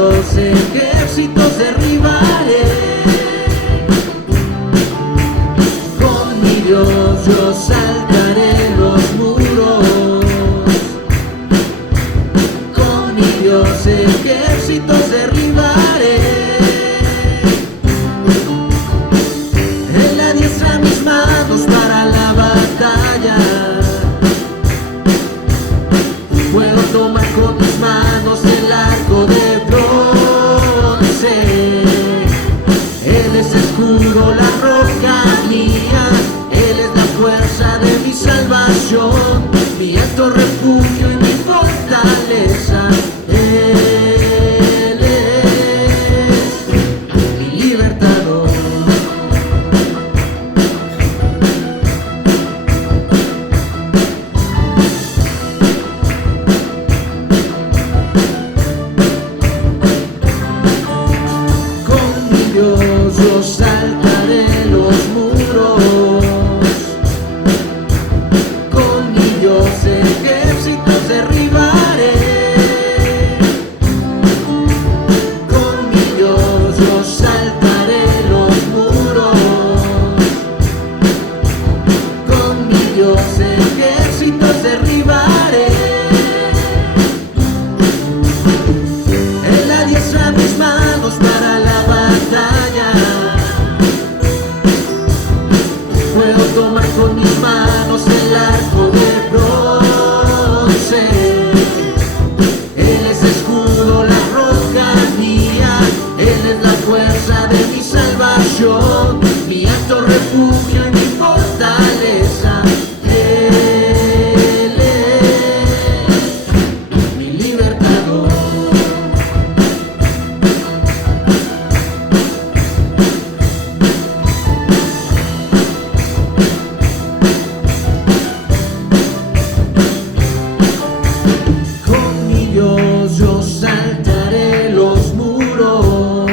Dios ejércitos derribaré. Con mi Dios yo saltaré los muros. Con mi Dios ejércitos derribaré. Él adiestra mis manos para la batalla. Puedo tomar con mis manos el arco de bronce. Él es escudo, la roca mía. Él es la fuerza de mi salvación, mi alto refugio y mi fortaleza. Él es mi libertador. Yo saltaré los muros. Con mi Dios ejércitos derribaré. Con mi Dios yo saltaré los muros. Con mi Dios ejércitos derribaré. Él adiestra mis manos para la batalla. Puedo tomar con mis manos el arco de bronce. Él es escudo, la roca mía. Él es la fuerza de mi salvación, mi alto refugio y mi fortaleza. Él es mi libertador. Yo saltaré los muros.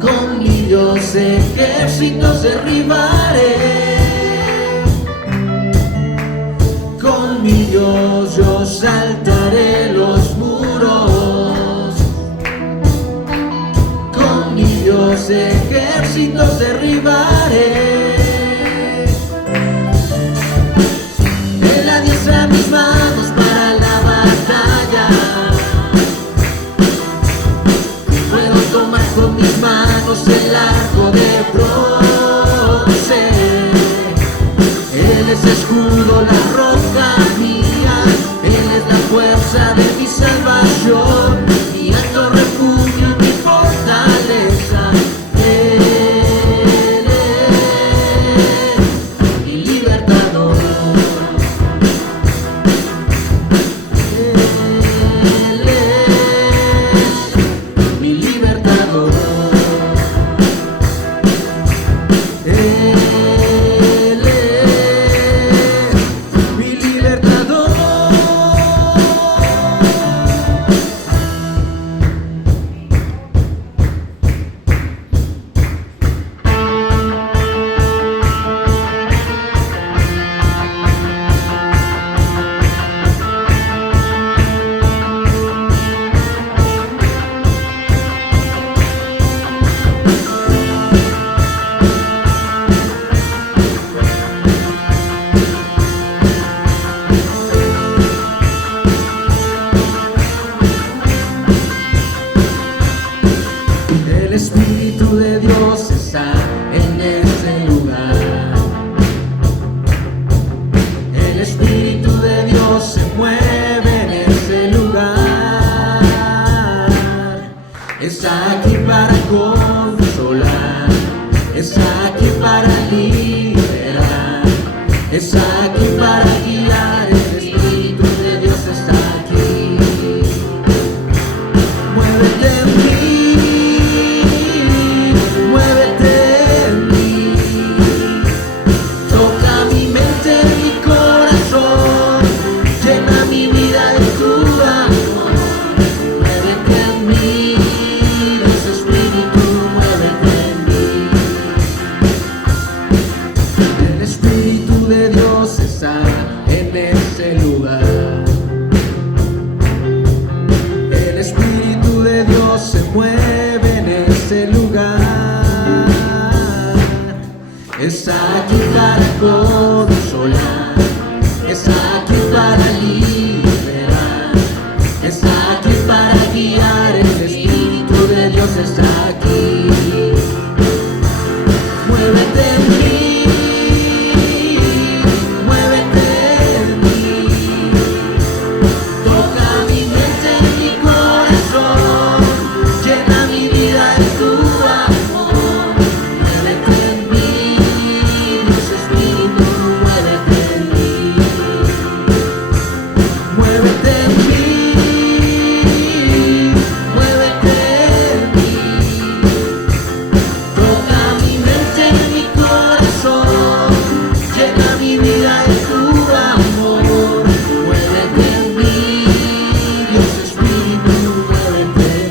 Con mi Dios ejércitos derribaré. Con mi Dios yo saltaré los muros. Con mi Dios ejércitos derribaré. Él adiestra mis manos para la batalla. Puedo tomar con mis manos el arco de bronce. Él es escudo, la roca mía. Él es la fuerza de mi salvación, mi alto refugio y mi fortaleza. Él es mi libertador. El Espíritu de Dios está en este lugar. El Espíritu de Dios se mueve en este lugar. Está aquí para consolar, está aquí para liberar, está aquí para guiar. El Espíritu de Dios está aquí. Muévete en mí. Muévete en mí, toca mi mente, mi corazón, llena mi vida de tu amor. Muévete en mí, Dios Espíritu es aquí para consolar, es aquí para liberar, es aquí para guiar, el Espíritu de Dios está aquí. Muévete en mí, muévete en mí, toca mi mente y mi corazón, llena mi vida de tu amor. Muévete en mí, Dios Espíritu, muévete en mí, muévete en mí, muévete en mí, toca mi mente y mi corazón, llena mi vida de tu amor. Muévete en mí, Dios Espíritu, muévete en mí.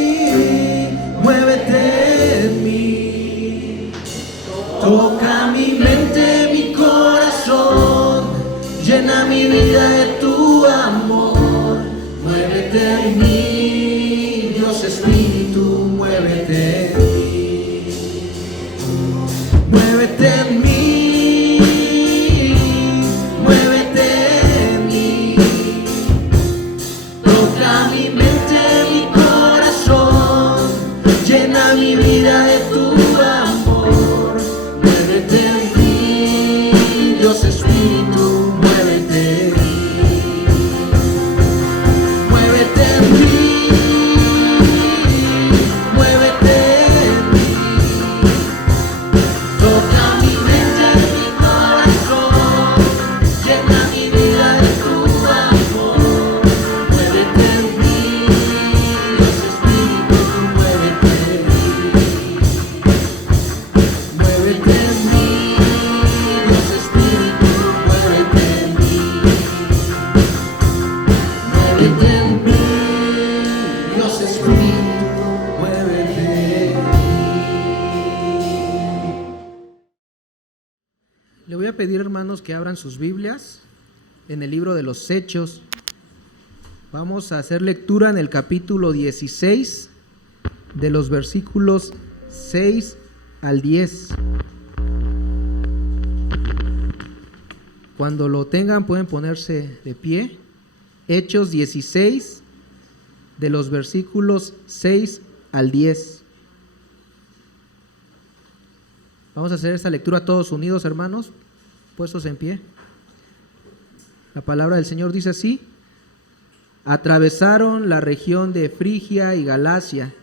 Muévete en mí, muévete en mí, toca mi mente, mi corazón, llena mi vida de tu amor. Muévete en mí, Dios Espíritu, muévete en mí, muévete en mí, muévete en mí, toca mi mente, mi corazón, llena mi vida de tu amor. Muévete en mí, Dios Espíritu, muévete en mí, muévete en mí, muévete en mí, toca mi mente, mi corazón, llena mi vida de tu amor. Muévete en mí, Dios Espíritu, muévete en mí, muévete en mí, Dios Espíritu, muévete en mí, muévete en mí, Dios Espíritu, muévete en mí. Le voy a pedir, hermanos, que abran sus Biblias en el libro de los Hechos. Vamos a hacer lectura en el capítulo 16, de los versículos 6 al 10. Cuando lo tengan pueden ponerse de pie. Hechos 16, de los versículos 6 al 10. Vamos a hacer esta lectura todos unidos, hermanos, puestos en pie. La palabra del Señor dice así: atravesaron la región de Frigia y Galacia,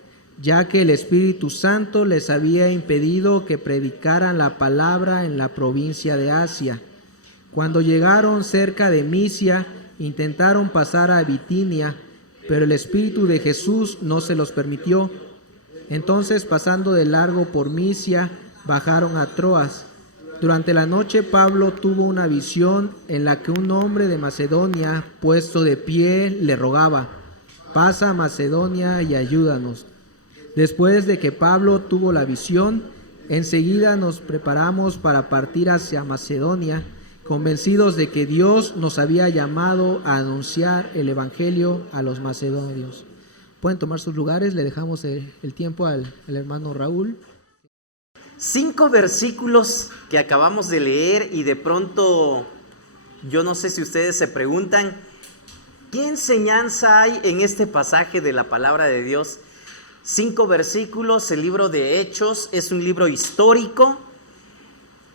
ya que el Espíritu Santo les había impedido que predicaran la palabra en la provincia de Asia. Cuando llegaron cerca de Misia, intentaron pasar a Bitinia, pero el Espíritu de Jesús no se los permitió. Entonces, pasando de largo por Misia, bajaron a Troas. Durante la noche Pablo tuvo una visión en la que un hombre de Macedonia, puesto de pie, le rogaba: pasa a Macedonia y ayúdanos. Después de que Pablo tuvo la visión, enseguida nos preparamos para partir hacia Macedonia, convencidos de que Dios nos había llamado a anunciar el Evangelio a los macedonios. Pueden tomar sus lugares, le dejamos el tiempo al hermano Raúl. 5 versículos que acabamos de leer y de pronto, yo no sé si ustedes se preguntan, ¿qué enseñanza hay en este pasaje de la palabra de Dios? 5 versículos, el libro de Hechos es un libro histórico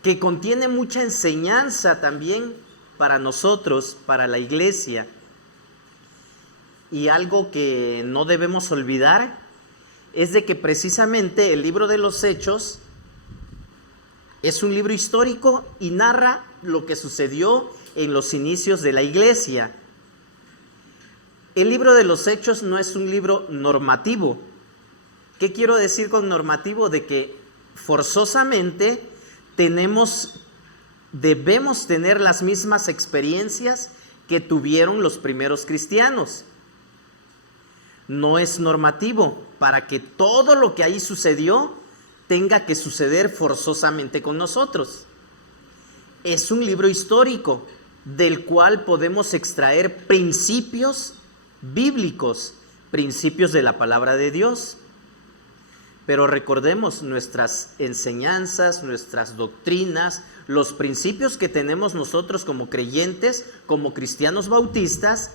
que contiene mucha enseñanza también para nosotros, para la iglesia. Y algo que no debemos olvidar es de que precisamente el libro de los Hechos es un libro histórico y narra lo que sucedió en los inicios de la iglesia. El libro de los Hechos no es un libro normativo, ¿Qué quiero decir con normativo? De que forzosamente debemos tener las mismas experiencias que tuvieron los primeros cristianos. No es normativo para que todo lo que ahí sucedió tenga que suceder forzosamente con nosotros. Es un libro histórico del cual podemos extraer principios bíblicos, principios de la palabra de Dios. Pero recordemos, nuestras enseñanzas, nuestras doctrinas, los principios que tenemos nosotros como creyentes, como cristianos bautistas,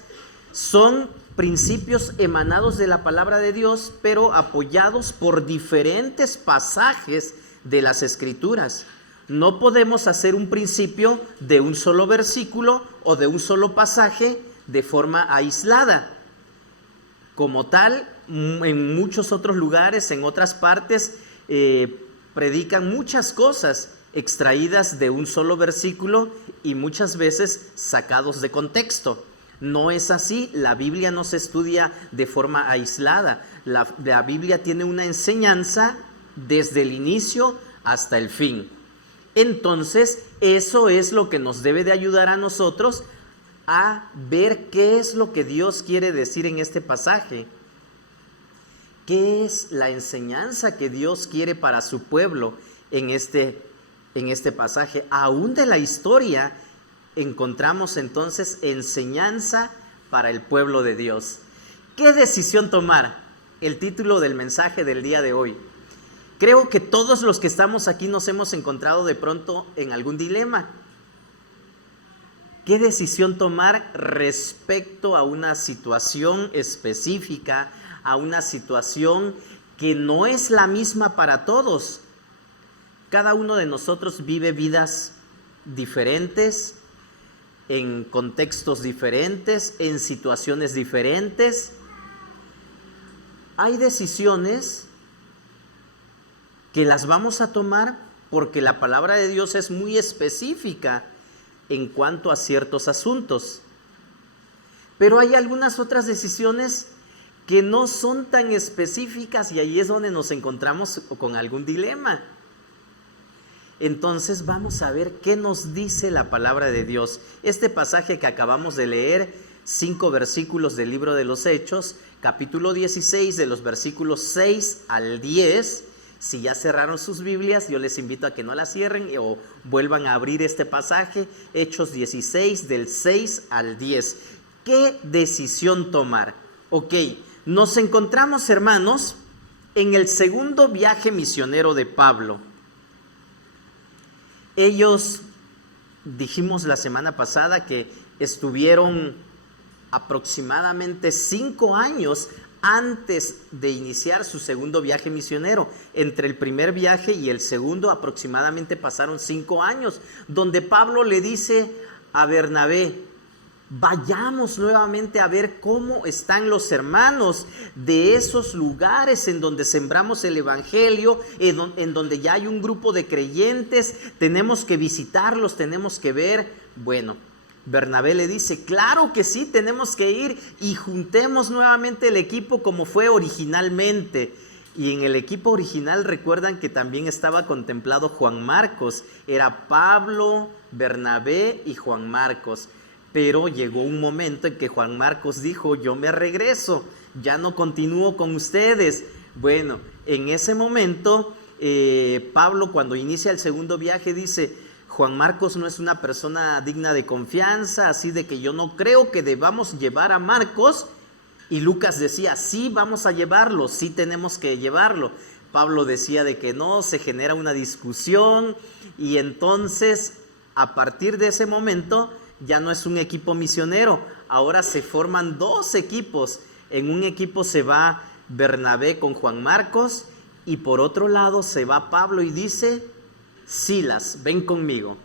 son principios emanados de la palabra de Dios, pero apoyados por diferentes pasajes de las Escrituras. No podemos hacer un principio de un solo versículo o de un solo pasaje de forma aislada. Como tal, en muchos otros lugares, en otras partes, predican muchas cosas extraídas de un solo versículo y muchas veces sacados de contexto. No es así, la Biblia no se estudia de forma aislada. La Biblia tiene una enseñanza desde el inicio hasta el fin. Entonces, eso es lo que nos debe de ayudar a nosotros a ver qué es lo que Dios quiere decir en este pasaje. ¿Qué es la enseñanza que Dios quiere para su pueblo en este pasaje? Aún de la historia encontramos entonces enseñanza para el pueblo de Dios. ¿Qué decisión tomar? El título del mensaje del día de hoy. Creo que todos los que estamos aquí nos hemos encontrado de pronto en algún dilema. ¿Qué decisión tomar respecto a una situación específica, a una situación que no es la misma para todos? Cada uno de nosotros vive vidas diferentes, en contextos diferentes, en situaciones diferentes. Hay decisiones que las vamos a tomar porque la palabra de Dios es muy específica en cuanto a ciertos asuntos. Pero hay algunas otras decisiones que no son tan específicas y ahí es donde nos encontramos con algún dilema. Entonces vamos a ver qué nos dice la palabra de Dios. Este pasaje que acabamos de leer, 5 versículos del libro de los Hechos, capítulo 16, de los versículos 6 al 10. Si ya cerraron sus Biblias, yo les invito a que no las cierren o vuelvan a abrir este pasaje, Hechos 16, del 6 al 10. ¿Qué decisión tomar? Ok, nos encontramos, hermanos, en el segundo viaje misionero de Pablo. Ellos, dijimos la semana pasada que estuvieron aproximadamente 5 años antes de iniciar su segundo viaje misionero. Entre el primer viaje y el segundo aproximadamente pasaron 5 años, donde Pablo le dice a Bernabé: vayamos nuevamente a ver cómo están los hermanos de esos lugares en donde sembramos el evangelio, en donde ya hay un grupo de creyentes, tenemos que visitarlos, tenemos que ver. Bueno, Bernabé le dice: claro que sí, tenemos que ir y juntemos nuevamente el equipo como fue originalmente. Y en el equipo original recuerdan que también estaba contemplado Juan Marcos. Era Pablo, Bernabé y Juan Marcos. Pero llegó un momento en que Juan Marcos dijo: yo me regreso, ya no continúo con ustedes. Bueno, en ese momento Pablo, cuando inicia el segundo viaje, dice: Juan Marcos no es una persona digna de confianza, así de que yo no creo que debamos llevar a Marcos. Y Lucas decía: sí, vamos a llevarlo, sí tenemos que llevarlo. Pablo decía de que no, se genera una discusión, y entonces a partir de ese momento ya no es un equipo misionero, ahora se forman 2 equipos. En un equipo se va Bernabé con Juan Marcos y por otro lado se va Pablo y dice: Silas, ven conmigo,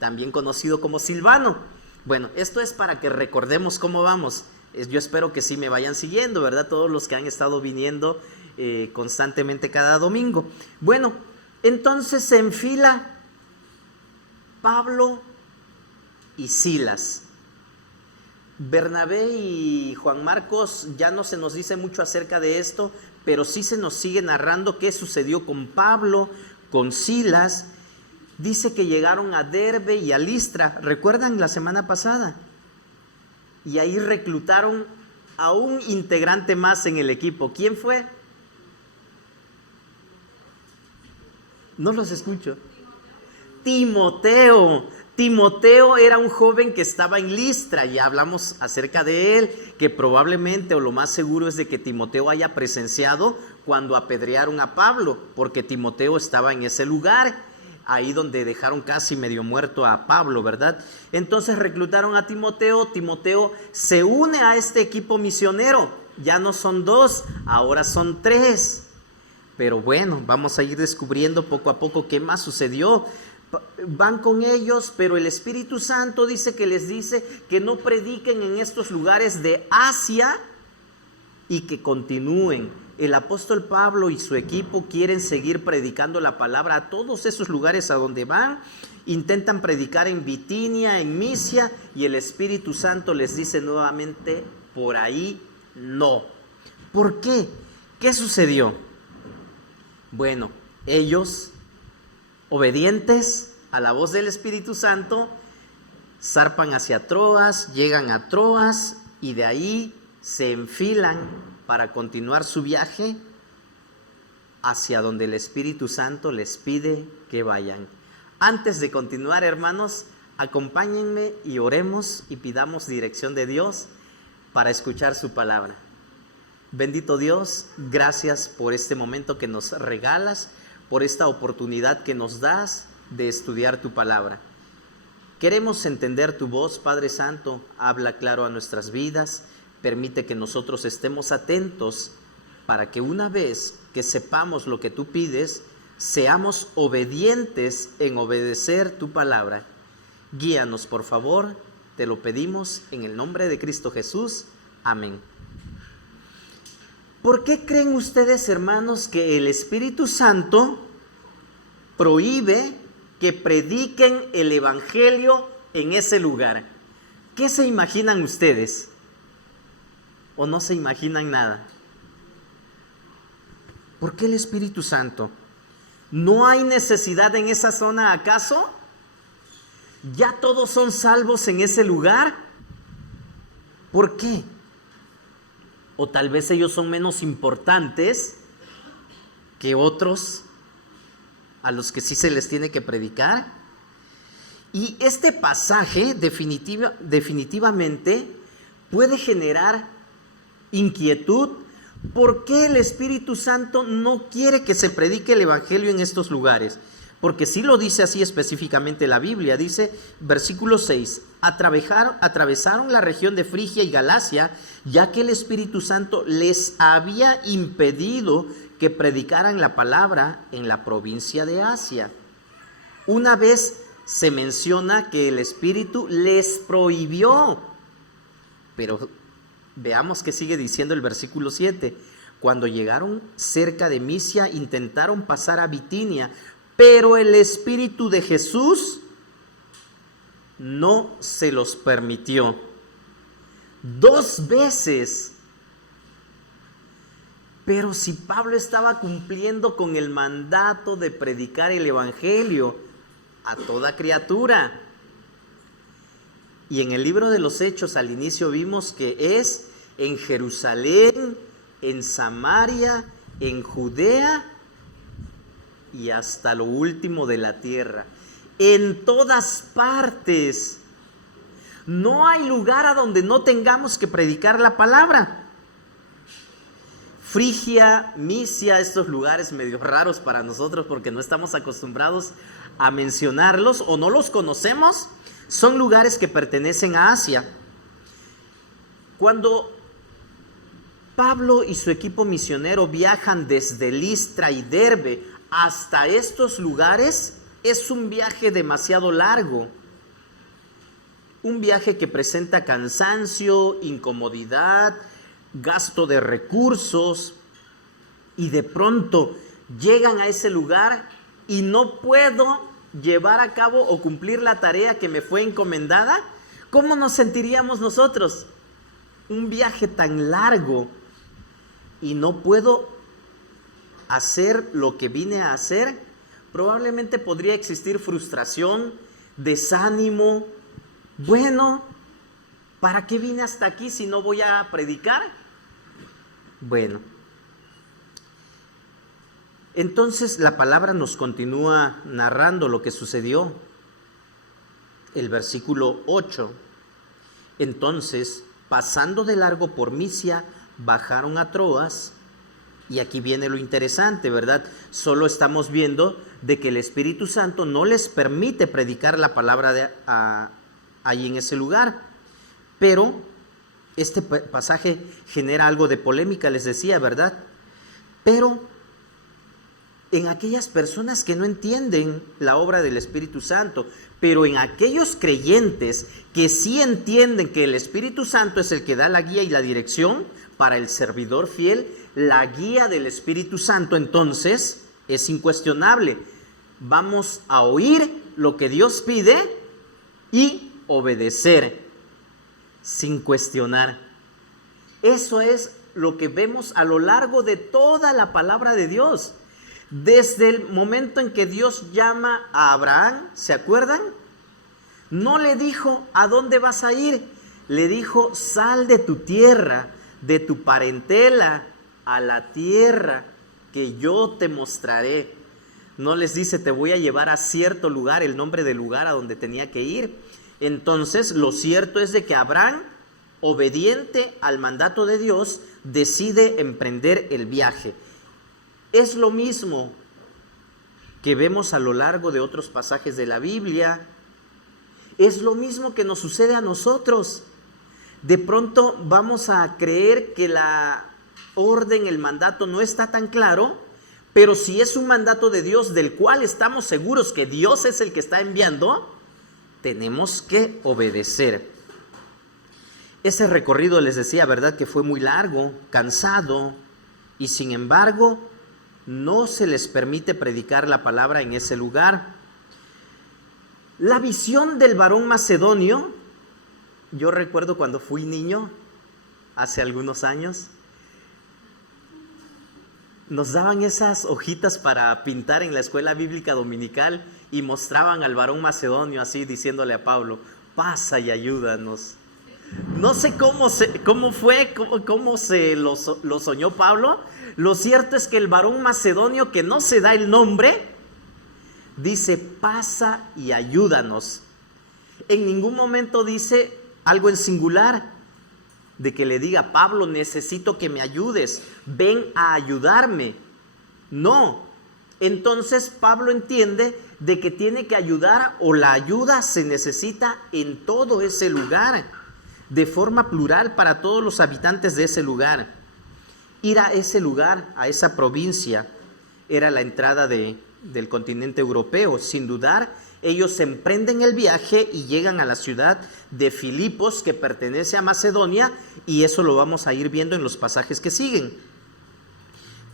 también conocido como Silvano. Bueno, esto es para que recordemos cómo vamos. Yo espero que sí me vayan siguiendo, ¿verdad? Todos los que han estado viniendo constantemente cada domingo. Bueno, entonces se enfila Pablo y Silas. Bernabé y Juan Marcos ya no se nos dice mucho acerca de esto, pero sí se nos sigue narrando qué sucedió con Pablo, con Silas. Dice que llegaron a Derbe y a Listra, ¿recuerdan la semana pasada? Y ahí reclutaron a un integrante más en el equipo. ¿Quién fue? No los escucho. Timoteo. Timoteo era un joven que estaba en Listra, ya hablamos acerca de él, que probablemente o lo más seguro es de que Timoteo haya presenciado cuando apedrearon a Pablo, porque Timoteo estaba en ese lugar, ahí donde dejaron casi medio muerto a Pablo, ¿verdad? Entonces reclutaron a Timoteo. Timoteo se une a este equipo misionero, ya no son 2, ahora son 3. Pero bueno, vamos a ir descubriendo poco a poco qué más sucedió. Van con ellos, pero el Espíritu Santo dice que les dice que no prediquen en estos lugares de Asia y que continúen. El apóstol Pablo y su equipo quieren seguir predicando la palabra a todos esos lugares a donde van. Intentan predicar en Bitinia, en Misia, y el Espíritu Santo les dice nuevamente, por ahí no. ¿Por qué? ¿Qué sucedió? Bueno, ellos, obedientes a la voz del Espíritu Santo, zarpan hacia Troas, llegan a Troas y de ahí se enfilan para continuar su viaje hacia donde el Espíritu Santo les pide que vayan. Antes de continuar, hermanos, acompáñenme y oremos y pidamos dirección de Dios para escuchar su palabra. Bendito Dios, gracias por este momento que nos regalas, por esta oportunidad que nos das de estudiar tu palabra. Queremos entender tu voz, Padre Santo. Habla claro a nuestras vidas, permite que nosotros estemos atentos para que una vez que sepamos lo que tú pides, seamos obedientes en obedecer tu palabra. Guíanos, por favor, te lo pedimos en el nombre de Cristo Jesús. Amén. ¿Por qué creen ustedes, hermanos, que el Espíritu Santo prohíbe que prediquen el Evangelio en ese lugar? ¿Qué se imaginan ustedes? ¿O no se imaginan nada? ¿Por qué el Espíritu Santo? ¿No hay necesidad en esa zona acaso? ¿Ya todos son salvos en ese lugar? ¿Por qué? O tal vez ellos son menos importantes que otros a los que sí se les tiene que predicar. Y este pasaje definitivamente puede generar inquietud. ¿Por qué el Espíritu Santo no quiere que se predique el Evangelio en estos lugares? Porque sí lo dice así específicamente la Biblia. Dice, versículo 6, atravesaron la región de Frigia y Galacia, ya que el Espíritu Santo les había impedido que predicaran la palabra en la provincia de Asia. Una vez se menciona que el Espíritu les prohibió, pero veamos qué sigue diciendo el versículo 7. Cuando llegaron cerca de Misia, intentaron pasar a Bitinia, pero el Espíritu de Jesús no se los permitió. 2 veces. Pero si Pablo estaba cumpliendo con el mandato de predicar el Evangelio a toda criatura. Y en el libro de los Hechos al inicio vimos que es en Jerusalén, en Samaria, en Judea y hasta lo último de la tierra. En todas partes. No hay lugar a donde no tengamos que predicar la palabra. Frigia, Misia, estos lugares medio raros para nosotros porque no estamos acostumbrados a mencionarlos o no los conocemos, son lugares que pertenecen a Asia. Cuando Pablo y su equipo misionero viajan desde Listra y Derbe hasta estos lugares, es un viaje demasiado largo. Un viaje que presenta cansancio, incomodidad, gasto de recursos, y de pronto llegan a ese lugar y no puedo llevar a cabo o cumplir la tarea que me fue encomendada. ¿Cómo nos sentiríamos nosotros? Un viaje tan largo y no puedo hacer lo que vine a hacer. Probablemente podría existir frustración, desánimo. Bueno, ¿para qué vine hasta aquí si no voy a predicar? Bueno, entonces la palabra nos continúa narrando lo que sucedió. El versículo 8. Entonces, pasando de largo por Misia, bajaron a Troas. Y aquí viene lo interesante, ¿verdad? Solo estamos viendo de que el Espíritu Santo no les permite predicar la palabra ahí en ese lugar. Pero este pasaje genera algo de polémica, les decía, ¿verdad? Pero en aquellas personas que no entienden la obra del Espíritu Santo, pero en aquellos creyentes que sí entienden que el Espíritu Santo es el que da la guía y la dirección para el servidor fiel, la guía del Espíritu Santo entonces es incuestionable. Vamos a oír lo que Dios pide y obedecer sin cuestionar. Eso es lo que vemos a lo largo de toda la palabra de Dios. Desde el momento en que Dios llama a Abraham, ¿se acuerdan? No le dijo, ¿a dónde vas a ir? Le dijo, sal de tu tierra, de tu parentela, a la tierra que yo te mostraré. No les dice, te voy a llevar a cierto lugar, el nombre del lugar a donde tenía que ir. Entonces, lo cierto es de que Abraham, obediente al mandato de Dios, decide emprender el viaje. Es lo mismo que vemos a lo largo de otros pasajes de la Biblia. Es lo mismo que nos sucede a nosotros. De pronto vamos a creer que la orden, el mandato no está tan claro, pero si es un mandato de Dios del cual estamos seguros que Dios es el que está enviando, tenemos que obedecer. Ese recorrido, les decía, ¿verdad?, que fue muy largo, cansado, y sin embargo no se les permite predicar la palabra en ese lugar. La visión del varón macedonio, yo recuerdo cuando fui niño, hace algunos años, nos daban esas hojitas para pintar en la escuela bíblica dominical y mostraban al varón macedonio así diciéndole a Pablo, pasa y ayúdanos. No sé cómo se lo soñó Pablo. Lo cierto es que el varón macedonio, que no se da el nombre, dice, pasa y ayúdanos. En ningún momento dice algo en singular, de que le diga, Pablo, necesito que me ayudes, ven a ayudarme. No. Entonces Pablo entiende de que tiene que ayudar, o la ayuda se necesita en todo ese lugar, de forma plural para todos los habitantes de ese lugar. Ir a ese lugar, a esa provincia, era la entrada del continente europeo. Sin dudar, ellos emprenden el viaje y llegan a la ciudad de Filipos, que pertenece a Macedonia, y eso lo vamos a ir viendo en los pasajes que siguen.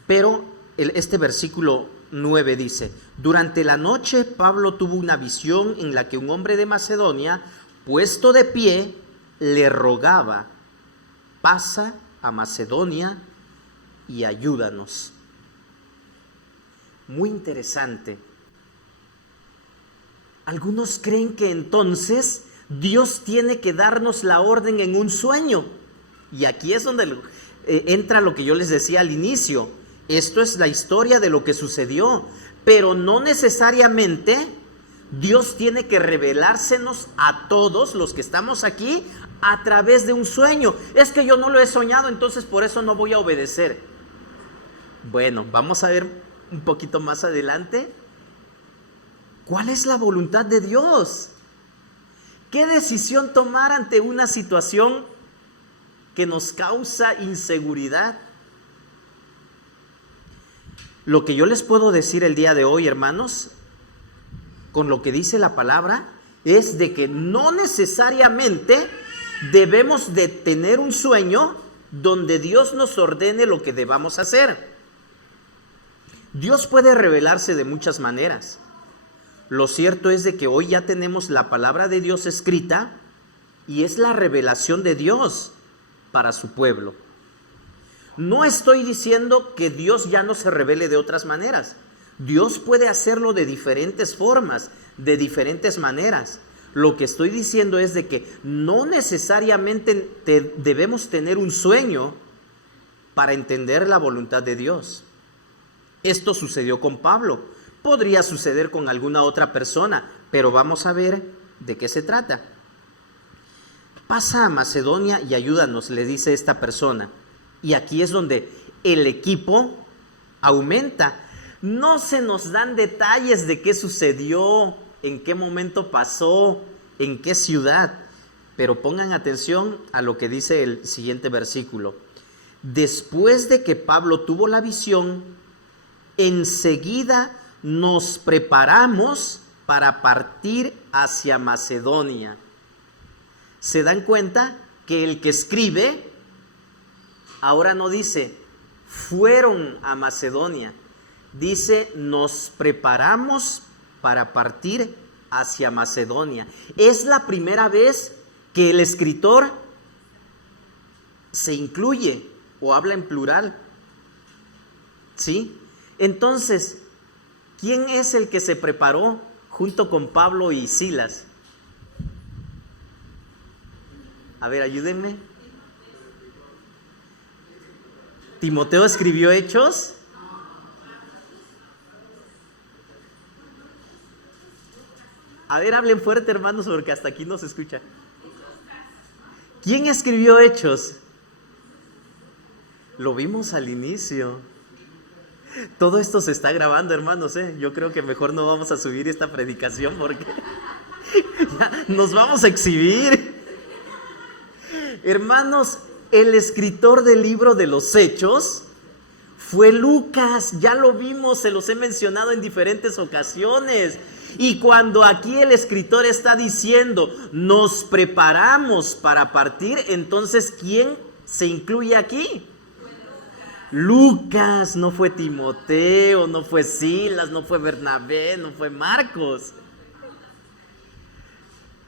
Pero este versículo 9 dice, durante la noche Pablo tuvo una visión en la que un hombre de Macedonia, puesto de pie, le rogaba, pasa a Macedonia y ayúdanos. Muy interesante. Algunos creen que entonces Dios tiene que darnos la orden en un sueño. Y aquí es donde entra lo que yo les decía al inicio. Esto es la historia de lo que sucedió, pero no necesariamente Dios tiene que revelársenos a todos los que estamos aquí a través de un sueño. Es que yo no lo he soñado, entonces por eso no voy a obedecer. Bueno, vamos a ver un poquito más adelante cuál es la voluntad de Dios. ¿Qué decisión tomar ante una situación que nos causa inseguridad? Lo que yo les puedo decir el día de hoy, hermanos, con lo que dice la palabra, es de que no necesariamente debemos de tener un sueño donde Dios nos ordene lo que debamos hacer. Dios puede revelarse de muchas maneras. Lo cierto es de que hoy ya tenemos la palabra de Dios escrita y es la revelación de Dios para su pueblo. No estoy diciendo que Dios ya no se revele de otras maneras. Dios puede hacerlo de diferentes formas, de diferentes maneras. Lo que estoy diciendo es de que no necesariamente debemos tener un sueño para entender la voluntad de Dios. Esto sucedió con Pablo. Podría suceder con alguna otra persona, pero vamos a ver de qué se trata. Pasa a Macedonia y ayúdanos, le dice esta persona. Y aquí es donde el equipo aumenta. No se nos dan detalles de qué sucedió, en qué momento pasó, en qué ciudad. Pero pongan atención a lo que dice el siguiente versículo. Después de que Pablo tuvo la visión, enseguida nos preparamos para partir hacia Macedonia. ¿Se dan cuenta que el que escribe ahora no dice fueron a Macedonia? Dice nos preparamos para partir hacia Macedonia. Es la primera vez que el escritor se incluye o habla en plural. ¿Sí? Entonces, ¿quién es el que se preparó junto con Pablo y Silas? A ver, ayúdenme. ¿Timoteo escribió Hechos? A ver, hablen fuerte, hermanos, porque hasta aquí no se escucha. ¿Quién escribió Hechos? Lo vimos al inicio. Todo esto se está grabando, hermanos, Yo creo que mejor no vamos a subir esta predicación porque ya nos vamos a exhibir. Hermanos, el escritor del libro de los Hechos fue Lucas. Ya lo vimos, se los he mencionado en diferentes ocasiones. Y cuando aquí el escritor está diciendo, nos preparamos para partir, entonces, ¿quién se incluye aquí? Lucas, no fue Timoteo, no fue Silas, no fue Bernabé, no fue Marcos.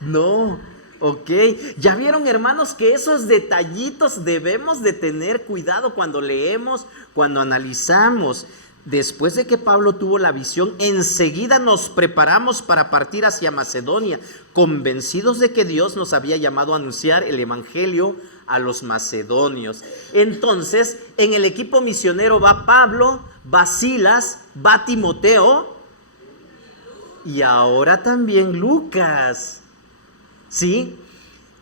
No, ok. Ya vieron, hermanos, que esos detallitos debemos de tener cuidado cuando leemos, cuando analizamos. Después de que Pablo tuvo la visión, enseguida nos preparamos para partir hacia Macedonia, convencidos de que Dios nos había llamado a anunciar el evangelio a los macedonios. Entonces, en el equipo misionero va Pablo, va Silas, va Timoteo y ahora también Lucas. ¿Sí?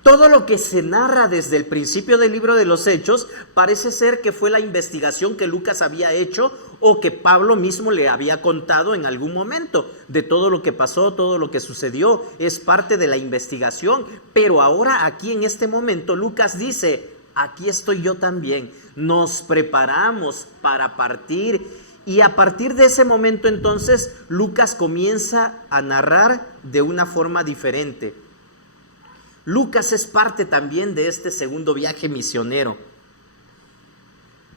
Todo lo que se narra desde el principio del libro de los Hechos parece ser que fue la investigación que Lucas había hecho o que Pablo mismo le había contado en algún momento de todo lo que pasó, todo lo que sucedió. Es parte de la investigación, pero ahora aquí en este momento Lucas dice, aquí estoy yo también, nos preparamos para partir. Y a partir de ese momento entonces Lucas comienza a narrar de una forma diferente. Lucas es parte también de este segundo viaje misionero.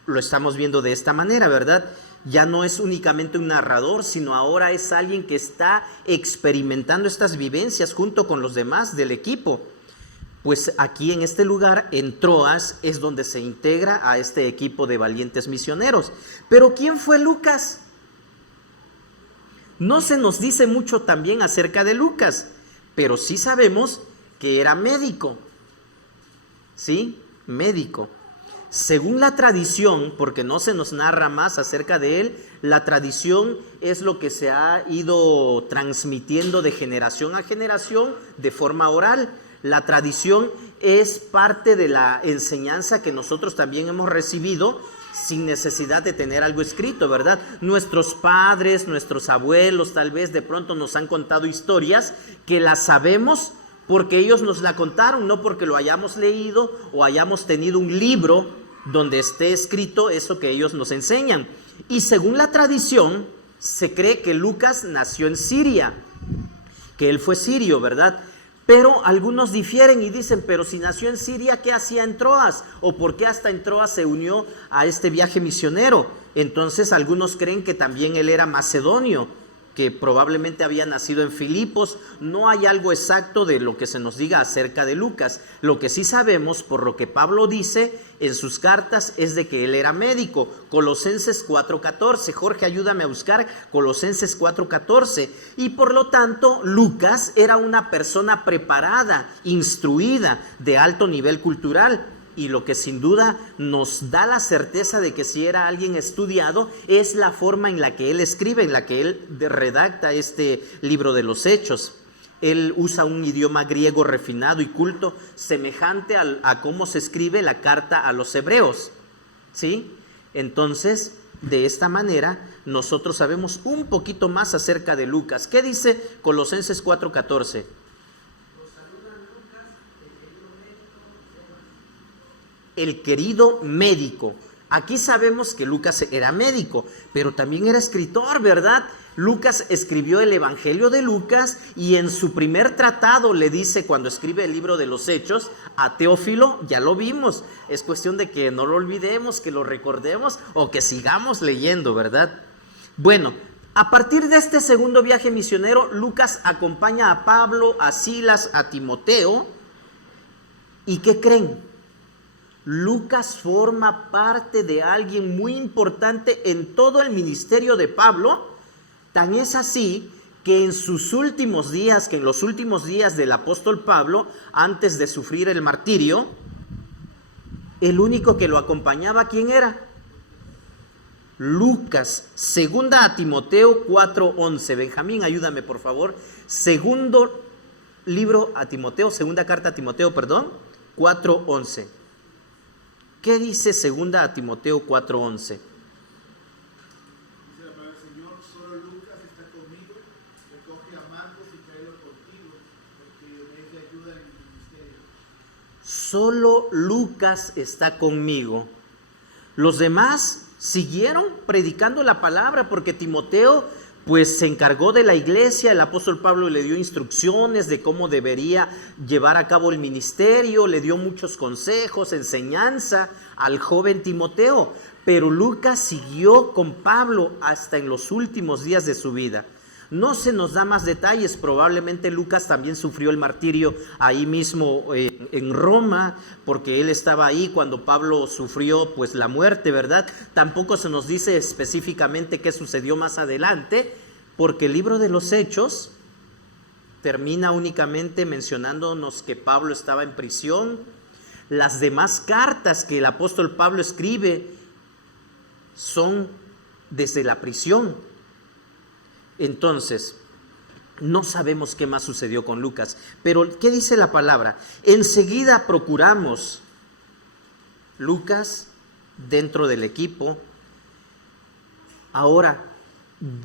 Lo estamos viendo de esta manera, ¿verdad? Ya no es únicamente un narrador, sino ahora es alguien que está experimentando estas vivencias junto con los demás del equipo. Pues aquí en este lugar, en Troas, es donde se integra a este equipo de valientes misioneros. Pero ¿quién fue Lucas? No se nos dice mucho también acerca de Lucas, pero sí sabemos que era médico. ¿Sí? Médico. Según la tradición, porque no se nos narra más acerca de él, la tradición es lo que se ha ido transmitiendo de generación a generación de forma oral. La tradición es parte de la enseñanza que nosotros también hemos recibido sin necesidad de tener algo escrito, ¿verdad? Nuestros padres, nuestros abuelos tal vez de pronto nos han contado historias que las sabemos porque ellos nos la contaron, no porque lo hayamos leído o hayamos tenido un libro donde esté escrito eso que ellos nos enseñan. Y según la tradición, se cree que Lucas nació en Siria, que él fue sirio, ¿verdad? Pero algunos difieren y dicen, pero si nació en Siria, ¿qué hacía en Troas? ¿O por qué hasta en Troas se unió a este viaje misionero? Entonces algunos creen que también él era macedonio. que probablemente había nacido en Filipos. No hay algo exacto de lo que se nos diga acerca de Lucas. Lo que sí sabemos, por lo que Pablo dice en sus cartas, es de que él era médico. Colosenses 4:14. Jorge, ayúdame a buscar Colosenses 4:14. Y por lo tanto, Lucas era una persona preparada, instruida, de alto nivel cultural. Y lo que sin duda nos da la certeza de que si era alguien estudiado es la forma en la que él escribe, en la que él redacta este libro de los Hechos. Él usa un idioma griego refinado y culto, semejante a cómo se escribe la carta a los hebreos, ¿sí? Entonces, de esta manera, nosotros sabemos un poquito más acerca de Lucas. ¿Qué dice Colosenses 4:14? El querido médico. Aquí sabemos que Lucas era médico, pero también era escritor, ¿verdad? Lucas escribió el Evangelio de Lucas y en su primer tratado le dice, cuando escribe el libro de los Hechos, a Teófilo, ya lo vimos, es cuestión de que no lo olvidemos, que lo recordemos o que sigamos leyendo, ¿verdad? Bueno, a partir de este segundo viaje misionero, Lucas acompaña a Pablo, a Silas, a Timoteo. ¿Y qué creen? Lucas forma parte de alguien muy importante en todo el ministerio de Pablo. Tan es así que en sus últimos días, que en los últimos días del apóstol Pablo, antes de sufrir el martirio, el único que lo acompañaba, ¿quién era? Lucas. Segunda a Timoteo 4:11. Benjamín, ayúdame por favor. Segundo libro a Timoteo, segunda carta a Timoteo, 4:11. ¿Qué dice segunda a Timoteo 4:11? Dice la palabra del Señor: solo Lucas está conmigo, recoge a Marcos y tráelo contigo, porque me es de ayuda en mi ministerio. Solo Lucas está conmigo. Los demás siguieron predicando la palabra porque Timoteo pues se encargó de la iglesia. El apóstol Pablo le dio instrucciones de cómo debería llevar a cabo el ministerio, le dio muchos consejos, enseñanza al joven Timoteo, pero Lucas siguió con Pablo hasta en los últimos días de su vida. No se nos da más detalles, probablemente Lucas también sufrió el martirio ahí mismo en Roma, porque él estaba ahí cuando Pablo sufrió pues la muerte, ¿verdad? Tampoco se nos dice específicamente qué sucedió más adelante, porque el libro de los Hechos termina únicamente mencionándonos que Pablo estaba en prisión. Las demás cartas que el apóstol Pablo escribe son desde la prisión. Entonces, no sabemos qué más sucedió con Lucas, pero ¿qué dice la palabra? Enseguida procuramos Lucas dentro del equipo. Ahora,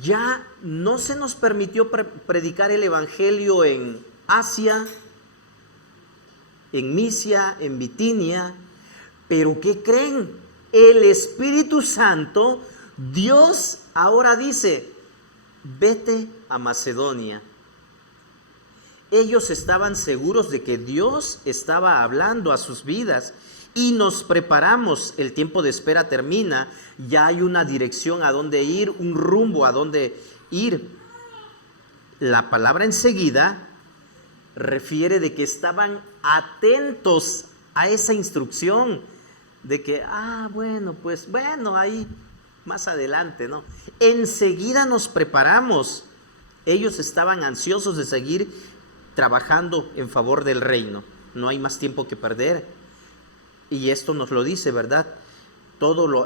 ya no se nos permitió predicar el evangelio en Asia, en Misia, en Bitinia, pero ¿qué creen? El Espíritu Santo, Dios ahora dice: vete a Macedonia. Ellos estaban seguros de que Dios estaba hablando a sus vidas y nos preparamos. El tiempo de espera termina, ya hay una dirección a dónde ir, un rumbo a dónde ir. La palabra enseguida refiere de que estaban atentos a esa instrucción, de que, ahí más adelante, ¿no? Enseguida nos preparamos. Ellos estaban ansiosos de seguir trabajando en favor del reino. No hay más tiempo que perder. Y esto nos lo dice, ¿verdad?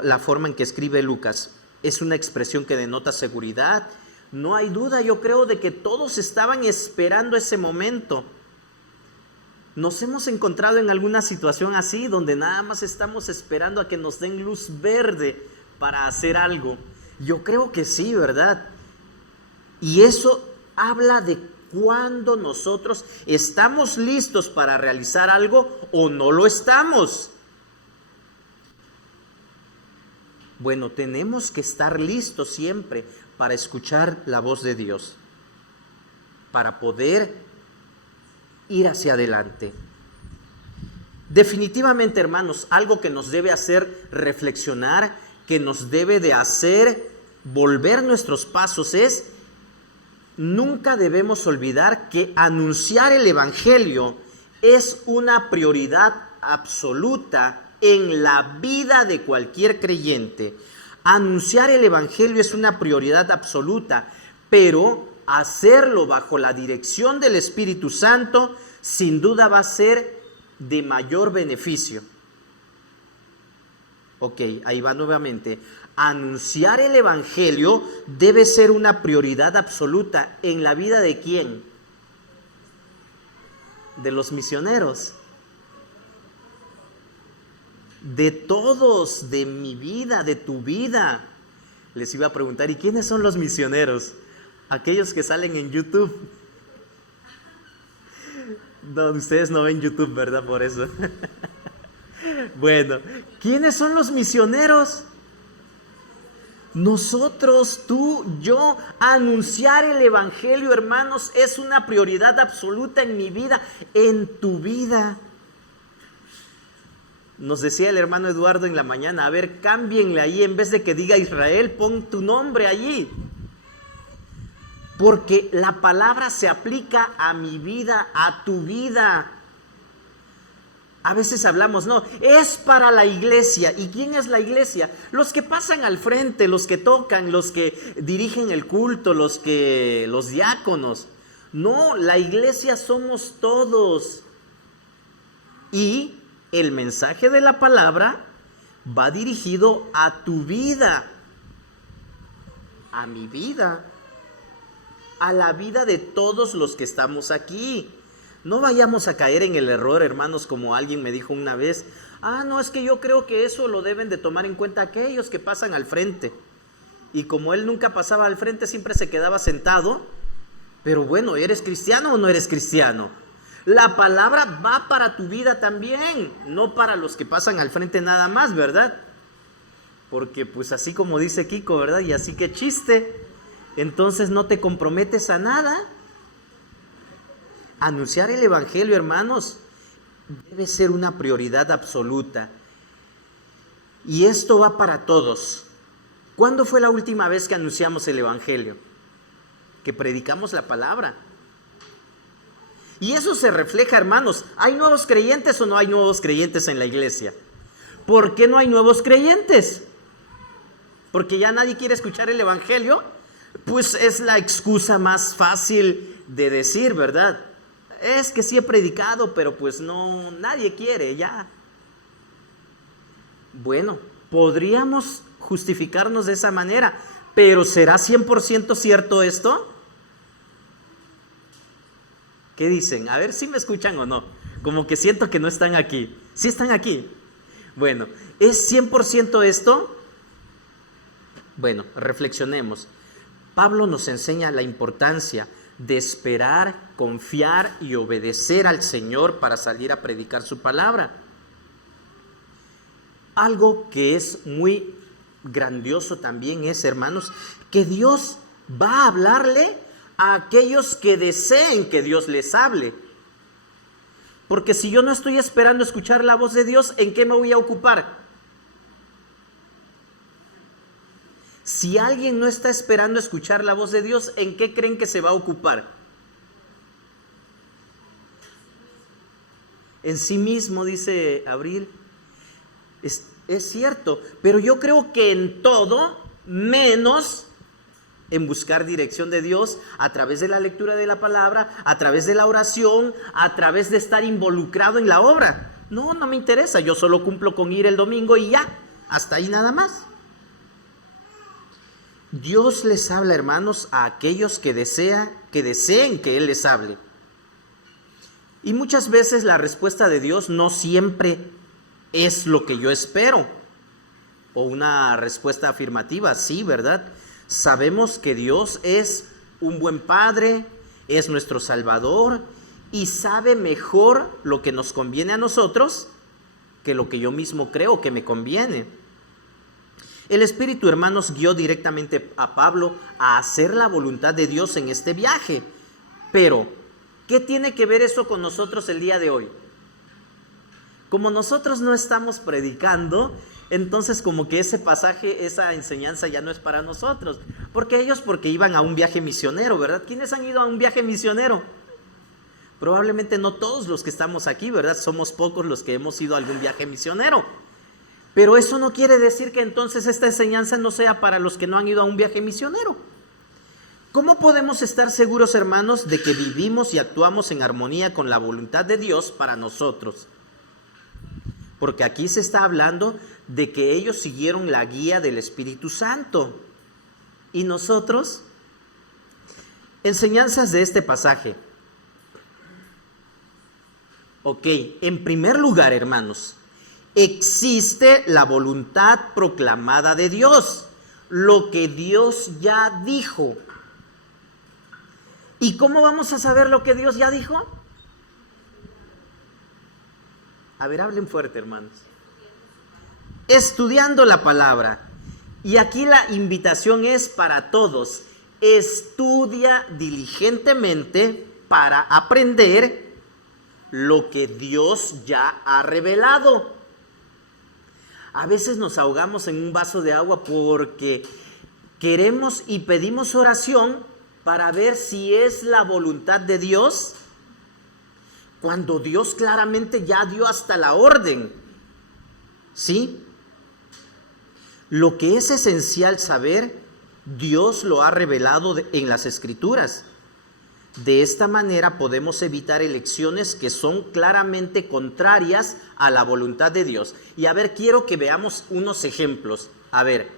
La forma en que escribe Lucas es una expresión que denota seguridad. No hay duda, yo creo, de que todos estaban esperando ese momento. ¿Nos hemos encontrado en alguna situación así, donde nada más estamos esperando a que nos den luz verde para hacer algo? Yo creo que sí, ¿verdad? Y eso habla de cuando nosotros estamos listos para realizar algo o no lo estamos. Bueno, tenemos que estar listos siempre para escuchar la voz de Dios, para poder ir hacia adelante. Definitivamente, hermanos, algo que nos debe hacer reflexionar, que nos debe de hacer volver nuestros pasos, es nunca debemos olvidar que anunciar el Evangelio es una prioridad absoluta en la vida de cualquier creyente. Anunciar el Evangelio es una prioridad absoluta, pero hacerlo bajo la dirección del Espíritu Santo sin duda va a ser de mayor beneficio. Ok, ahí va nuevamente. Anunciar el Evangelio debe ser una prioridad absoluta en la vida ¿de quién? De los misioneros. De todos, de mi vida, de tu vida. Les iba a preguntar, ¿y quiénes son los misioneros? Aquellos que salen en YouTube. No, ustedes no ven YouTube, ¿verdad? Por eso. Bueno, ¿quiénes son los misioneros? Nosotros, tú, yo. Anunciar el Evangelio, hermanos, es una prioridad absoluta en mi vida, en tu vida. Nos decía el hermano Eduardo en la mañana, a ver, cámbienle ahí, en vez de que diga Israel, pon tu nombre allí. Porque la palabra se aplica a mi vida, a tu vida. A veces hablamos, no, es para la iglesia. ¿Y quién es la iglesia? Los que pasan al frente, los que tocan, los que dirigen el culto, los diáconos. No, la iglesia somos todos. Y el mensaje de la palabra va dirigido a tu vida, a mi vida, a la vida de todos los que estamos aquí. No vayamos a caer en el error, hermanos, como alguien me dijo una vez, no, es que yo creo que eso lo deben de tomar en cuenta aquellos que pasan al frente. Y como él nunca pasaba al frente, siempre se quedaba sentado. Pero bueno, ¿eres cristiano o no eres cristiano? La palabra va para tu vida también, no para los que pasan al frente nada más, ¿verdad? Porque pues así como dice Kiko, ¿verdad? Y así que chiste, entonces no te comprometes a nada. Anunciar el Evangelio, hermanos, debe ser una prioridad absoluta. Y esto va para todos. ¿Cuándo fue la última vez que anunciamos el Evangelio? Que predicamos la palabra. Y eso se refleja, hermanos. ¿Hay nuevos creyentes o no hay nuevos creyentes en la iglesia? ¿Por qué no hay nuevos creyentes? ¿Porque ya nadie quiere escuchar el Evangelio? Pues es la excusa más fácil de decir, ¿verdad? Es que sí he predicado, pero pues no, nadie quiere ya. Bueno, podríamos justificarnos de esa manera, pero ¿será 100% cierto esto? ¿Qué dicen? A ver si me escuchan o no. Como que siento que no están aquí. ¿Sí están aquí? Bueno, ¿es 100% esto? Bueno, reflexionemos. Pablo nos enseña la importancia de esperar, confiar y obedecer al Señor para salir a predicar su palabra. Algo que es muy grandioso también es, hermanos, que Dios va a hablarle a aquellos que deseen que Dios les hable. Porque si yo no estoy esperando escuchar la voz de Dios, ¿en qué me voy a ocupar? Si alguien no está esperando escuchar la voz de Dios, ¿en qué creen que se va a ocupar? En sí mismo, dice Abril. Es cierto, pero yo creo que en todo, menos en buscar dirección de Dios a través de la lectura de la palabra, a través de la oración, a través de estar involucrado en la obra. No me interesa, yo solo cumplo con ir el domingo y ya, hasta ahí nada más. Dios les habla, hermanos, a aquellos que deseen que Él les hable. Y muchas veces la respuesta de Dios no siempre es lo que yo espero. O una respuesta afirmativa, sí, ¿verdad? Sabemos que Dios es un buen Padre, es nuestro Salvador y sabe mejor lo que nos conviene a nosotros que lo que yo mismo creo que me conviene. El Espíritu, hermanos, guió directamente a Pablo a hacer la voluntad de Dios en este viaje. Pero, ¿qué tiene que ver eso con nosotros el día de hoy? Como nosotros no estamos predicando, entonces como que ese pasaje, esa enseñanza ya no es para nosotros. Porque ellos porque iban a un viaje misionero, ¿verdad? ¿Quiénes han ido a un viaje misionero? Probablemente no todos los que estamos aquí, ¿verdad? Somos pocos los que hemos ido a algún viaje misionero. Pero eso no quiere decir que entonces esta enseñanza no sea para los que no han ido a un viaje misionero. ¿Cómo podemos estar seguros, hermanos, de que vivimos y actuamos en armonía con la voluntad de Dios para nosotros? Porque aquí se está hablando de que ellos siguieron la guía del Espíritu Santo. ¿Y nosotros? Enseñanzas de este pasaje. Ok, en primer lugar, hermanos, existe la voluntad proclamada de Dios, lo que Dios ya dijo. ¿Y cómo vamos a saber lo que Dios ya dijo? A ver, hablen fuerte, hermanos. Estudiando la palabra. Y aquí la invitación es para todos. Estudia diligentemente para aprender lo que Dios ya ha revelado. A veces nos ahogamos en un vaso de agua porque queremos y pedimos oración para ver si es la voluntad de Dios, cuando Dios claramente ya dio hasta la orden. ¿Sí? Lo que es esencial saber, Dios lo ha revelado en las Escrituras. De esta manera podemos evitar elecciones que son claramente contrarias a la voluntad de Dios. Y a ver, quiero que veamos unos ejemplos. A ver,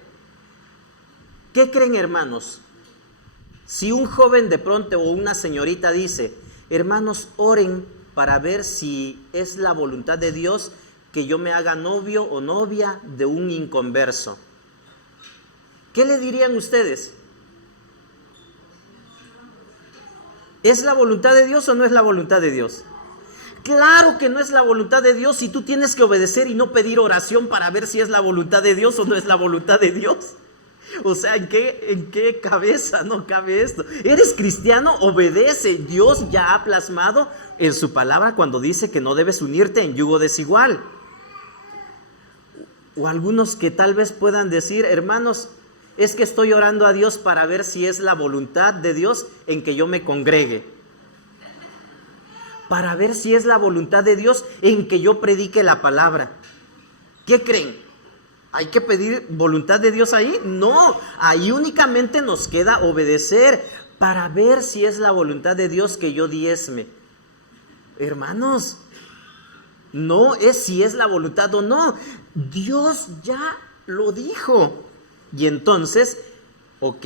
¿qué creen, hermanos? Si un joven de pronto o una señorita dice, hermanos, oren para ver si es la voluntad de Dios que yo me haga novio o novia de un inconverso, ¿qué le dirían ustedes? ¿Es la voluntad de Dios o no es la voluntad de Dios? Claro que no es la voluntad de Dios si tú tienes que obedecer y no pedir oración para ver si es la voluntad de Dios o no es la voluntad de Dios. O sea, ¿en qué cabeza no cabe esto? ¿Eres cristiano? Obedece. Dios ya ha plasmado en su palabra cuando dice que no debes unirte en yugo desigual. O algunos que tal vez puedan decir, hermanos, es que estoy orando a Dios para ver si es la voluntad de Dios en que yo me congregue. Para ver si es la voluntad de Dios en que yo predique la palabra. ¿Qué creen? ¿Hay que pedir voluntad de Dios ahí? No, ahí únicamente nos queda obedecer para ver si es la voluntad de Dios que yo diezme. Hermanos, no es si es la voluntad o no. Dios ya lo dijo. Y entonces, ok,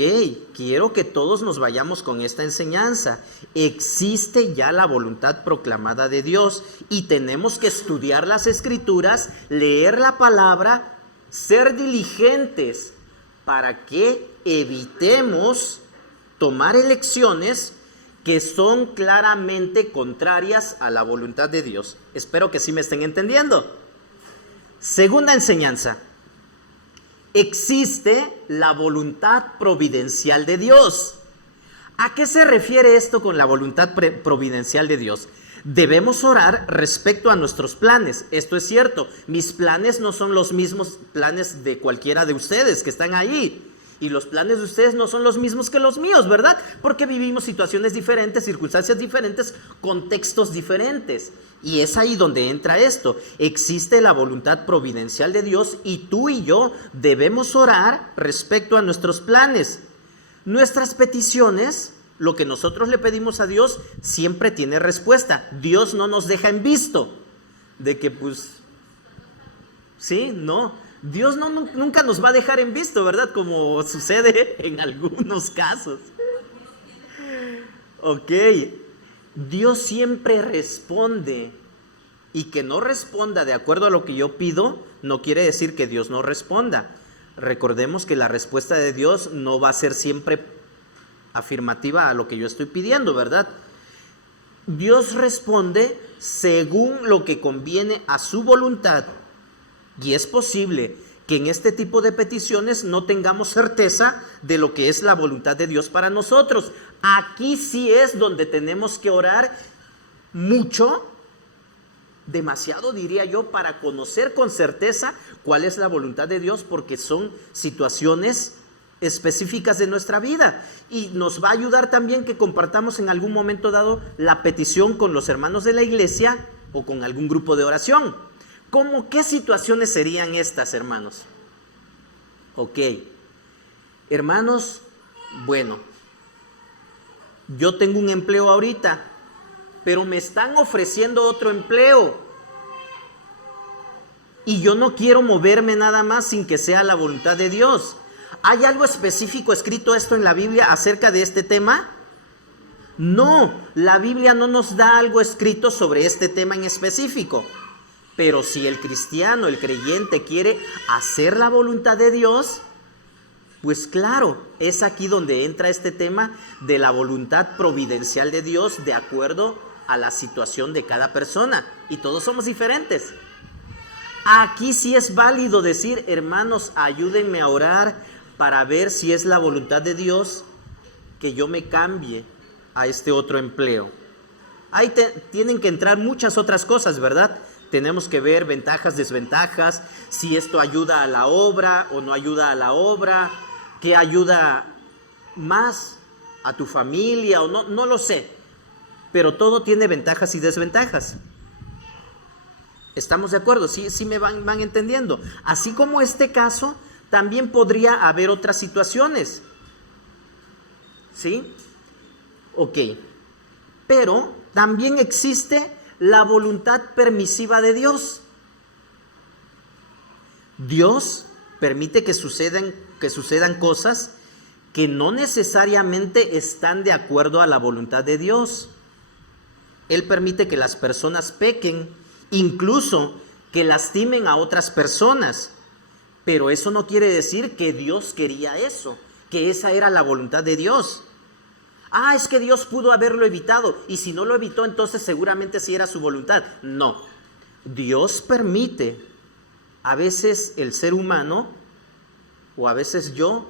quiero que todos nos vayamos con esta enseñanza. Existe ya la voluntad proclamada de Dios y tenemos que estudiar las Escrituras, leer la palabra, ser diligentes para que evitemos tomar elecciones que son claramente contrarias a la voluntad de Dios. Espero que sí me estén entendiendo. Segunda enseñanza. Existe la voluntad providencial de Dios. ¿A qué se refiere esto con la voluntad providencial de Dios? Debemos orar respecto a nuestros planes. Esto es cierto, mis planes no son los mismos planes de cualquiera de ustedes que están ahí. Y los planes de ustedes no son los mismos que los míos, ¿verdad? Porque vivimos situaciones diferentes, circunstancias diferentes, contextos diferentes. Y es ahí donde entra esto. Existe la voluntad providencial de Dios y tú y yo debemos orar respecto a nuestros planes. Nuestras peticiones, lo que nosotros le pedimos a Dios, siempre tiene respuesta. Dios no nos deja en visto de que pues, sí, no. Dios nunca nos va a dejar en visto, ¿verdad? Como sucede en algunos casos. Ok, Dios siempre responde. Y que no responda de acuerdo a lo que yo pido, no quiere decir que Dios no responda. Recordemos que la respuesta de Dios no va a ser siempre afirmativa a lo que yo estoy pidiendo, ¿verdad? Dios responde según lo que conviene a su voluntad. Y es posible que en este tipo de peticiones no tengamos certeza de lo que es la voluntad de Dios para nosotros. Aquí sí es donde tenemos que orar mucho demasiado, diría yo, para conocer con certeza cuál es la voluntad de Dios, porque son situaciones específicas de nuestra vida, y nos va a ayudar también que compartamos en algún momento dado la petición con los hermanos de la iglesia o con algún grupo de oración. ¿Cómo qué situaciones serían estas, hermanos? Ok, hermanos, bueno, yo tengo un empleo ahorita, pero me están ofreciendo otro empleo y yo no quiero moverme nada más sin que sea la voluntad de Dios. ¿Hay algo específico escrito esto en la Biblia acerca de este tema? No, la Biblia no nos da algo escrito sobre este tema en específico. Pero si el cristiano, el creyente quiere hacer la voluntad de Dios, pues claro, es aquí donde entra este tema de la voluntad providencial de Dios de acuerdo a la situación de cada persona. Y todos somos diferentes. Aquí sí es válido decir, hermanos, ayúdenme a orar para ver si es la voluntad de Dios que yo me cambie a este otro empleo. Ahí tienen que entrar muchas otras cosas, ¿verdad? Tenemos que ver ventajas, desventajas, si esto ayuda a la obra o no ayuda a la obra, qué ayuda más a tu familia o no, no lo sé. Pero todo tiene ventajas y desventajas. ¿Estamos de acuerdo? Sí me van entendiendo. Así como este caso, también podría haber otras situaciones. ¿Sí? Ok. Pero también existe la voluntad permisiva de Dios. Dios permite que sucedan cosas que no necesariamente están de acuerdo a la voluntad de Dios. Él permite que las personas pequen, incluso que lastimen a otras personas. Pero eso no quiere decir que Dios quería eso, que esa era la voluntad de Dios. Ah, es que Dios pudo haberlo evitado, y si no lo evitó, entonces seguramente sí era su voluntad. No, Dios permite. A veces el ser humano, o a veces yo,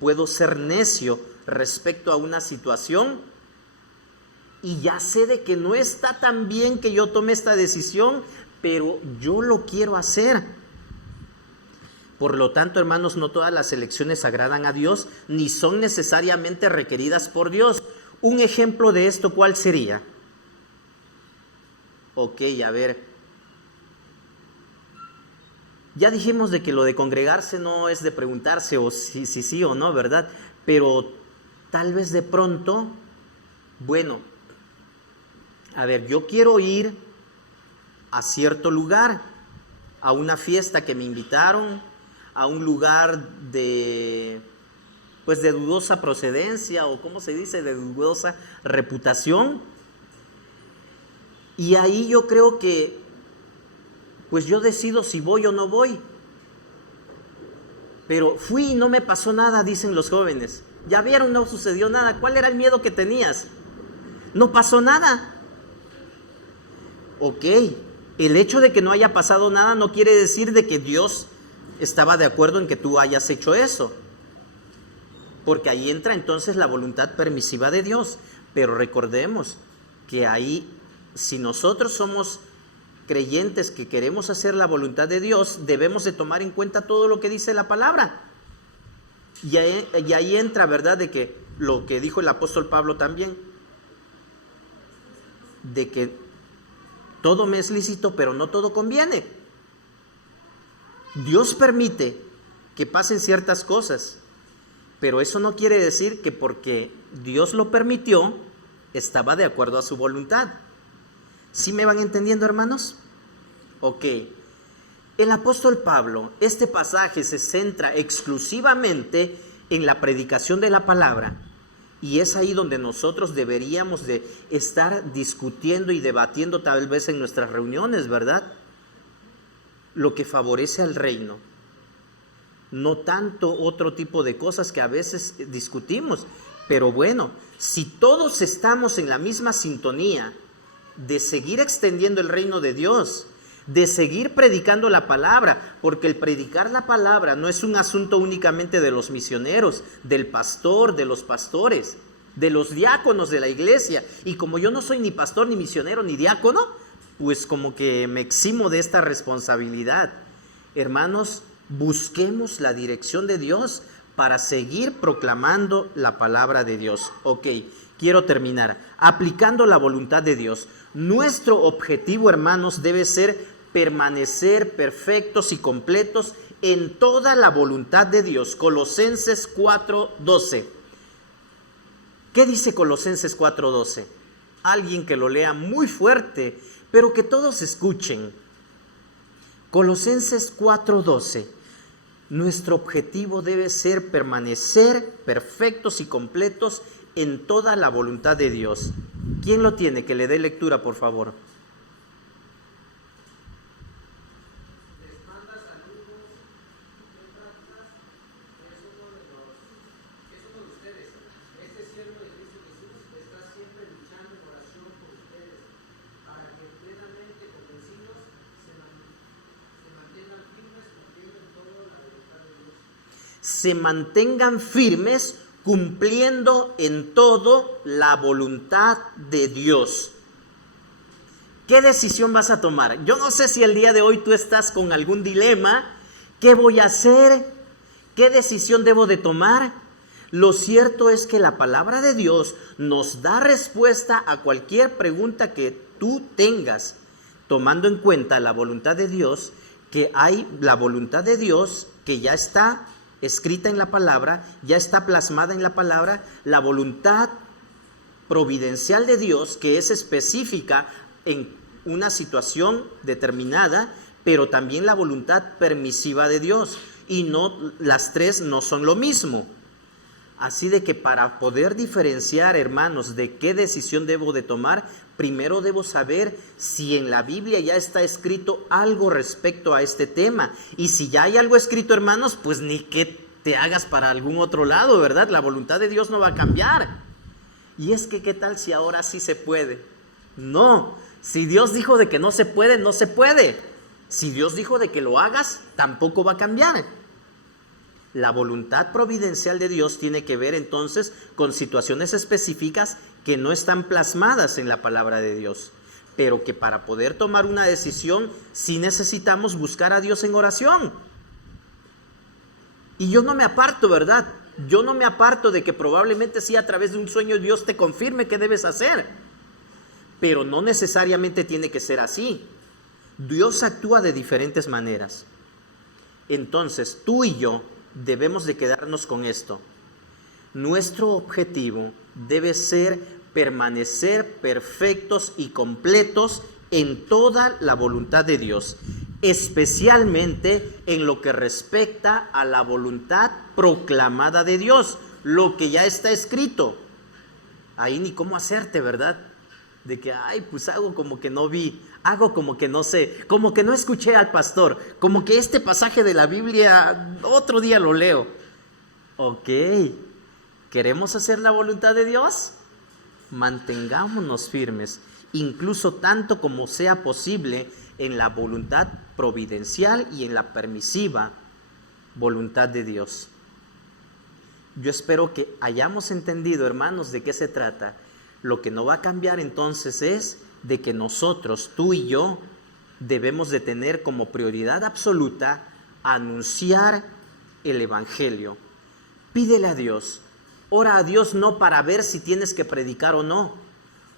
puedo ser necio respecto a una situación, y ya sé de que no está tan bien que yo tome esta decisión, pero yo lo quiero hacer. Por lo tanto, hermanos, no todas las elecciones agradan a Dios, ni son necesariamente requeridas por Dios. Un ejemplo de esto, ¿cuál sería? Ok, a ver. Ya dijimos de que lo de congregarse no es de preguntarse o sí o no, ¿verdad? Pero tal vez de pronto, bueno, a ver, yo quiero ir a cierto lugar, a una fiesta que me invitaron, a un lugar de dudosa procedencia, o ¿cómo se dice? De dudosa reputación. Y ahí yo creo que, pues yo decido si voy o no voy. Pero fui y no me pasó nada, dicen los jóvenes. Ya vieron, no sucedió nada. ¿Cuál era el miedo que tenías? No pasó nada. Ok, el hecho de que no haya pasado nada no quiere decir de que Dios estaba de acuerdo en que tú hayas hecho eso, porque ahí entra entonces la voluntad permisiva de Dios. Pero recordemos que ahí, si nosotros somos creyentes que queremos hacer la voluntad de Dios, debemos de tomar en cuenta todo lo que dice la palabra. Y ahí entra, ¿verdad?, de que lo que dijo el apóstol Pablo también, de que todo me es lícito, pero no todo conviene. Dios permite que pasen ciertas cosas, pero eso no quiere decir que porque Dios lo permitió, estaba de acuerdo a su voluntad. ¿Sí me van entendiendo, hermanos? Ok. El apóstol Pablo, este pasaje se centra exclusivamente en la predicación de la palabra, y es ahí donde nosotros deberíamos de estar discutiendo y debatiendo tal vez en nuestras reuniones, ¿verdad? Lo que favorece al reino, no tanto otro tipo de cosas que a veces discutimos. Pero bueno, si todos estamos en la misma sintonía de seguir extendiendo el reino de Dios, de seguir predicando la palabra, porque el predicar la palabra no es un asunto únicamente de los misioneros, del pastor, de los pastores, de los diáconos de la iglesia. Y como yo no soy ni pastor, ni misionero, ni diácono, pues como que me eximo de esta responsabilidad. Hermanos, busquemos la dirección de Dios para seguir proclamando la palabra de Dios. Ok, quiero terminar. Aplicando la voluntad de Dios. Nuestro objetivo, hermanos, debe ser permanecer perfectos y completos en toda la voluntad de Dios. Colosenses 4:12. ¿Qué dice Colosenses 4:12? Alguien que lo lea muy fuerte, pero que todos escuchen. Colosenses 4:12. Nuestro objetivo debe ser permanecer perfectos y completos en toda la voluntad de Dios. ¿Quién lo tiene? Que le dé lectura, por favor. Se mantengan firmes cumpliendo en todo la voluntad de Dios. ¿Qué decisión vas a tomar? Yo no sé si el día de hoy tú estás con algún dilema. ¿Qué voy a hacer? ¿Qué decisión debo de tomar? Lo cierto es que la palabra de Dios nos da respuesta a cualquier pregunta que tú tengas, tomando en cuenta la voluntad de Dios, que hay la voluntad de Dios que ya está escrita en la palabra, ya está plasmada en la palabra, la voluntad providencial de Dios que es específica en una situación determinada, pero también la voluntad permisiva de Dios, y no, las tres no son lo mismo. Así de que para poder diferenciar, hermanos, de qué decisión debo de tomar, primero debo saber si en la Biblia ya está escrito algo respecto a este tema. Y si ya hay algo escrito, hermanos, pues ni que te hagas para algún otro lado, ¿verdad? La voluntad de Dios no va a cambiar. Y es que, ¿qué tal si ahora sí se puede? No, si Dios dijo de que no se puede, no se puede. Si Dios dijo de que lo hagas, tampoco va a cambiar. La voluntad providencial de Dios tiene que ver entonces con situaciones específicas que no están plasmadas en la palabra de Dios, pero que para poder tomar una decisión sí necesitamos buscar a Dios en oración. Y yo no me aparto, ¿verdad? Yo no me aparto de que probablemente sí a través de un sueño Dios te confirme qué debes hacer, pero no necesariamente tiene que ser así. Dios actúa de diferentes maneras. Entonces tú y yo debemos de quedarnos con esto. Nuestro objetivo debe ser permanecer perfectos y completos en toda la voluntad de Dios, especialmente en lo que respecta a la voluntad proclamada de Dios, lo que ya está escrito. Ahí ni cómo hacerte, ¿verdad? De que, ay, pues hago como que no vi, hago como que no sé, como que no escuché al pastor, como que este pasaje de la Biblia otro día lo leo. Ok, ¿queremos hacer la voluntad de Dios? Mantengámonos firmes, incluso tanto como sea posible, en la voluntad providencial y en la permisiva voluntad de Dios. Yo espero que hayamos entendido, hermanos, de qué se trata. Lo que no va a cambiar entonces es de que nosotros, tú y yo, debemos de tener como prioridad absoluta anunciar el Evangelio. Pídele a Dios, ora a Dios no para ver si tienes que predicar o no,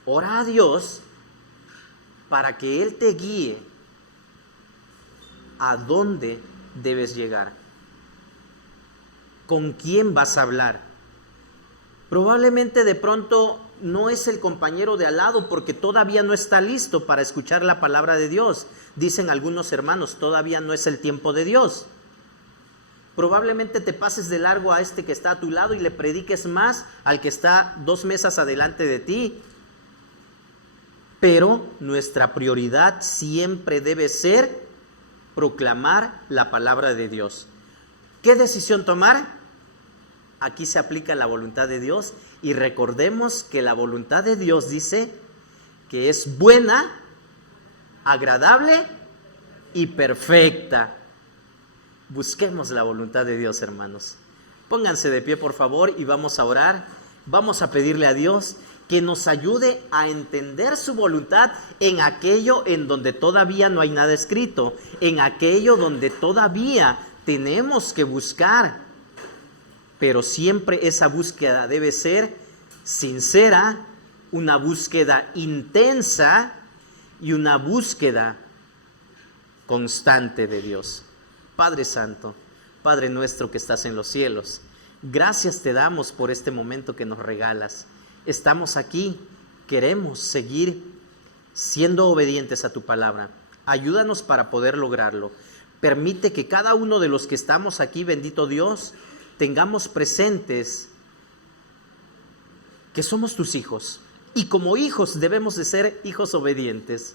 ora a Dios para que Él te guíe a dónde debes llegar, con quién vas a hablar. Probablemente de pronto no es el compañero de al lado porque todavía no está listo para escuchar la palabra de Dios. Dicen algunos hermanos, todavía no es el tiempo de Dios. Probablemente te pases de largo a este que está a tu lado y le prediques más al que está 2 mesas adelante de ti. Pero nuestra prioridad siempre debe ser proclamar la palabra de Dios. ¿Qué decisión tomar? Aquí se aplica la voluntad de Dios y recordemos que la voluntad de Dios dice que es buena, agradable y perfecta. Busquemos la voluntad de Dios, hermanos. Pónganse de pie, por favor, y vamos a orar. Vamos a pedirle a Dios que nos ayude a entender su voluntad en aquello en donde todavía no hay nada escrito, en aquello donde todavía tenemos que buscar. Pero siempre esa búsqueda debe ser sincera, una búsqueda intensa y una búsqueda constante de Dios. Padre Santo, Padre nuestro que estás en los cielos, gracias te damos por este momento que nos regalas. Estamos aquí, queremos seguir siendo obedientes a tu palabra. Ayúdanos para poder lograrlo. Permite que cada uno de los que estamos aquí, bendito Dios, tengamos presentes que somos tus hijos. Y como hijos debemos de ser hijos obedientes.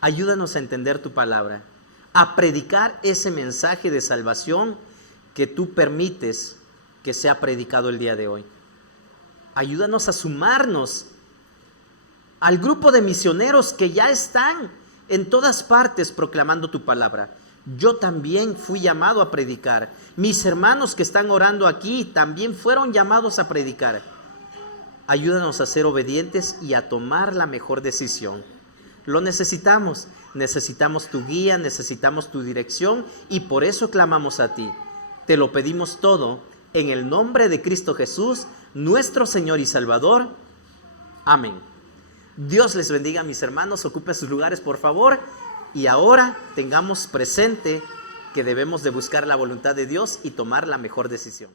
Ayúdanos a entender tu palabra, a predicar ese mensaje de salvación que tú permites que sea predicado el día de hoy. Ayúdanos a sumarnos al grupo de misioneros que ya están en todas partes proclamando tu palabra. Yo también fui llamado a predicar. Mis hermanos que están orando aquí también fueron llamados a predicar. Ayúdanos a ser obedientes y a tomar la mejor decisión. Lo necesitamos. Necesitamos tu guía, necesitamos tu dirección y por eso clamamos a ti. Te lo pedimos todo en el nombre de Cristo Jesús, nuestro Señor y Salvador. Amén. Dios les bendiga, mis hermanos. Ocupen sus lugares, por favor. Y ahora tengamos presente que debemos de buscar la voluntad de Dios y tomar la mejor decisión.